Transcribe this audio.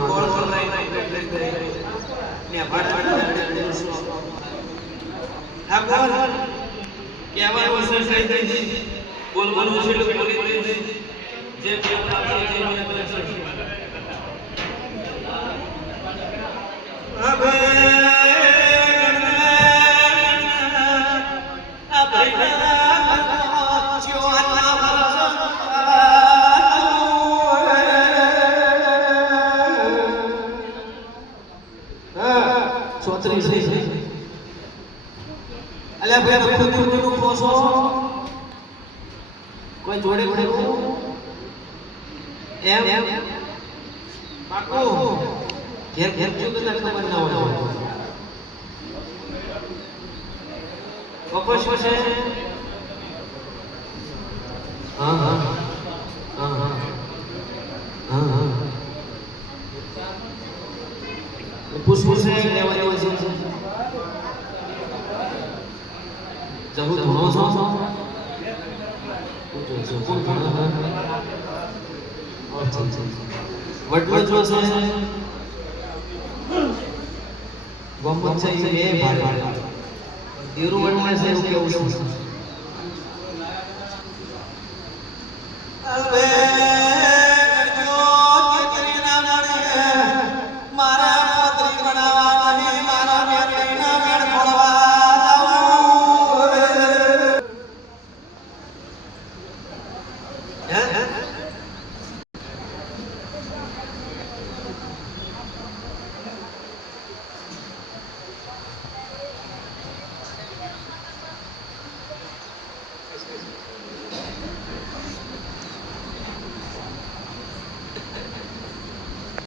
ગોળ ગોળ લઈ ને ભાટ હા બોલ કેવા વસર થઈ ગઈ બોલવાનું છે એટલે બોલી દે જે પ્રેમ આપે જે મને બનશે અબે ચોતરી છે અલ્યા ભાઈ નકુનું પોસો કોઈ જોડે ખરું એમ પાકો ઘેર ઘેર જો કે ખબર ના હોય કપોશો છે હા હા હા હા હા હા પુષ્પુ છે લેવા દેવા છે જહુ ધોણો છો કોણ કોણ વટલો જો છે ગોમત છે એ ભાઈ દેરું વટલા છે એવું કેવું છે